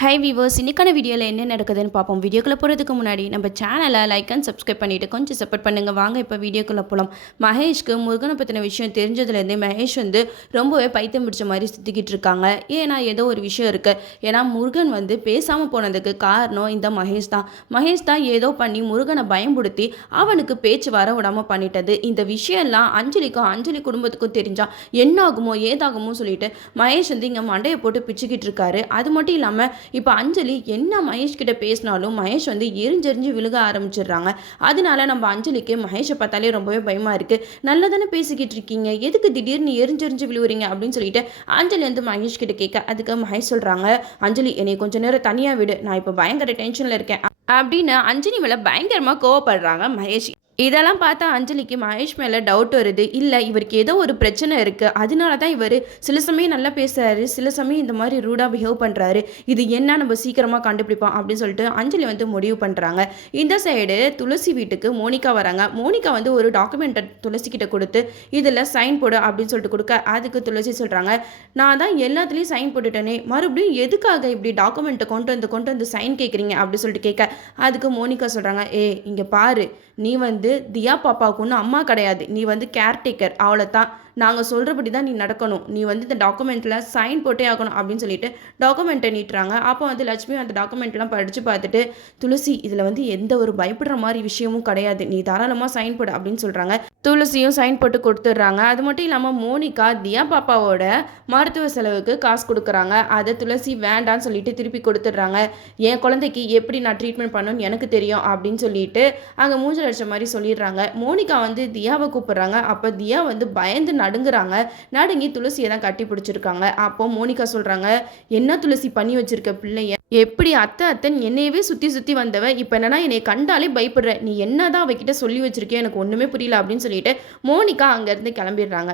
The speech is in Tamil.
ஹை வீவர்ஸ், இன்னைக்கான வீடியோவில் என்ன நடக்குதுன்னு பார்ப்போம். வீடியோக்குள்ளே போகிறதுக்கு முன்னாடி நம்ம சேனலை லைக் அண்ட் சப்ஸ்கிரைப் பண்ணிவிட்டு கொஞ்சம் சப்போர்ட் பண்ணுங்கள். வாங்க இப்போ வீடியோக்குள்ளே போகலாம். மகேஷ்க்கு முருகனை பற்றின விஷயம் தெரிஞ்சதுலேருந்தே மகேஷ் வந்து ரொம்பவே பைத்தியம் பிடிச்ச மாதிரி சுற்றிக்கிட்டு இருக்காங்க. ஏன்னா ஏதோ ஒரு விஷயம் இருக்குது. ஏன்னா முருகன் வந்து பேசாமல் போனதுக்கு காரணம் இந்த மகேஷ் தான். மகேஷ் தான் ஏதோ பண்ணி முருகனை பயன்படுத்தி அவனுக்கு பேச்சு வர விடாமல் பண்ணிட்டது. இந்த விஷயம்லாம் அஞ்சலிக்கும் அஞ்சலி குடும்பத்துக்கும் தெரிஞ்சால் என்ன ஆகுமோ ஏதாகுமோ சொல்லிட்டு மகேஷ் வந்து இங்கே மண்டையை போட்டு பிச்சுக்கிட்டு இருக்காரு. அது மட்டும் இல்லாமல் இப்போ அஞ்சலி என்ன மகேஷ் கிட்ட பேசினாலும் மகேஷ் வந்து எரிஞ்செறிஞ்சு விழுக ஆரம்பிச்சிடுறாங்க. அதனால நம்ம அஞ்சலிக்கு மகேஷை பார்த்தாலே ரொம்பவே பயமா இருக்கு. நல்லதானே பேசிக்கிட்டு இருக்கீங்க, எதுக்கு திடீர்னு எரிஞ்செறிஞ்சு விழுவுறீங்க அப்படின்னு சொல்லிட்டு அஞ்சலி வந்து மகேஷ் கிட்ட கேட்க, அதுக்கு மகேஷ் சொல்றாங்க, அஞ்சலி என்னை கொஞ்ச நேரம் தனியா விடு, நான் இப்போ பயங்கர டென்ஷன்ல இருக்கேன் அப்படின்னு அஞ்சலி மேல பயங்கரமா கோவப்படுறாங்க மகேஷ். இதெல்லாம் பார்த்தா அஞ்சலிக்கு மகேஷ் மேலே டவுட் வருது. இல்லை, இவருக்கு ஏதோ ஒரு பிரச்சனை இருக்குது, அதனால தான் இவர் சில சமயம் நல்லா பேசுகிறாரு, சில சமயம் இந்த மாதிரி ரூடாக பிஹேவ் பண்ணுறாரு, இது என்ன நம்ம சீக்கிரமாக கண்டுபிடிப்போம் அப்படின்னு சொல்லிட்டு அஞ்சலி வந்து முடிவு பண்ணுறாங்க. இந்த சைடு துளசி வீட்டுக்கு மோனிகா வராங்க. மோனிகா வந்து ஒரு டாக்குமெண்ட்டை துளசி கிட்ட கொடுத்து இதில் சைன் போடு அப்படின்னு சொல்லிட்டு கொடுக்க, அதுக்கு துளசி சொல்கிறாங்க, நான் தான் எல்லாத்துலேயும் சைன் போட்டுட்டேனே, மறுபடியும் எதுக்காக இப்படி டாக்குமெண்ட்டை கொண்டு வந்து சைன் கேட்குறீங்க அப்படின்னு சொல்லிட்டு கேட்க, அதுக்கு மோனிகா சொல்கிறாங்க, இங்கே பாரு, நீ வந்து தியா பாப்பாவுக்கு ஒன்றும் அம்மா கிடையாது, நீ வந்து கேர்டேக்கர், அவளை தான் நாங்கள் சொல்கிறபடி தான் நீ நடக்கணும், நீ வந்து இந்த டாக்குமெண்ட்டில் சைன் போட்டே ஆகணும் அப்படின்னு சொல்லிட்டு டாக்குமெண்ட்டை நீட்டுறாங்க. அப்போ வந்து லட்சுமி அந்த டாக்குமெண்ட்லாம் படித்து பார்த்துட்டு, துளசி இதில் வந்து எந்த ஒரு பயப்படுற மாதிரி விஷயமும் கிடையாது, நீ தாராளமாக சைன் போடு அப்படின்னு சொல்கிறாங்க. துளசியும் சைன் போட்டு கொடுத்துட்றாங்க. அது மட்டும் இல்லாமல் மோனிகா தியா பாப்பாவோட மருத்துவ செலவுக்கு காசு கொடுக்குறாங்க. அதை துளசி வேண்டான்னு சொல்லிட்டு திருப்பி கொடுத்துட்றாங்க. என் குழந்தைக்கு எப்படி நான் ட்ரீட்மெண்ட் பண்ணணும்னு எனக்கு தெரியும் அப்படின்னு சொல்லிட்டு அங்கே மூஞ்சல் அடிச்ச மாதிரி சொல்லிடுறாங்க. மோனிகா வந்து தியாவை கூப்பிட்றாங்க. அப்போ தியா வந்து பயந்து நடுங்குறாங்க. நடுங்கி துளசியை தான் கட்டி பிடிச்சிருக்காங்க. அப்போ மோனிகா சொல்கிறாங்க, என்ன துளசி பண்ணி வச்சிருக்க பிள்ளைய, எப்படி அத்தை அத்தைன்னு என்னையவே சுற்றி சுற்றி வந்தவ இப்போ என்னன்னா என்னை கண்டாலே பயப்படுற, நீ என்னதான் அவகிட்ட சொல்லி வச்சிருக்கே, எனக்கு ஒன்றுமே புரியல அப்படின்னு சொல்லிட்டு மோனிகா அங்கேருந்து கிளம்பிடுறாங்க.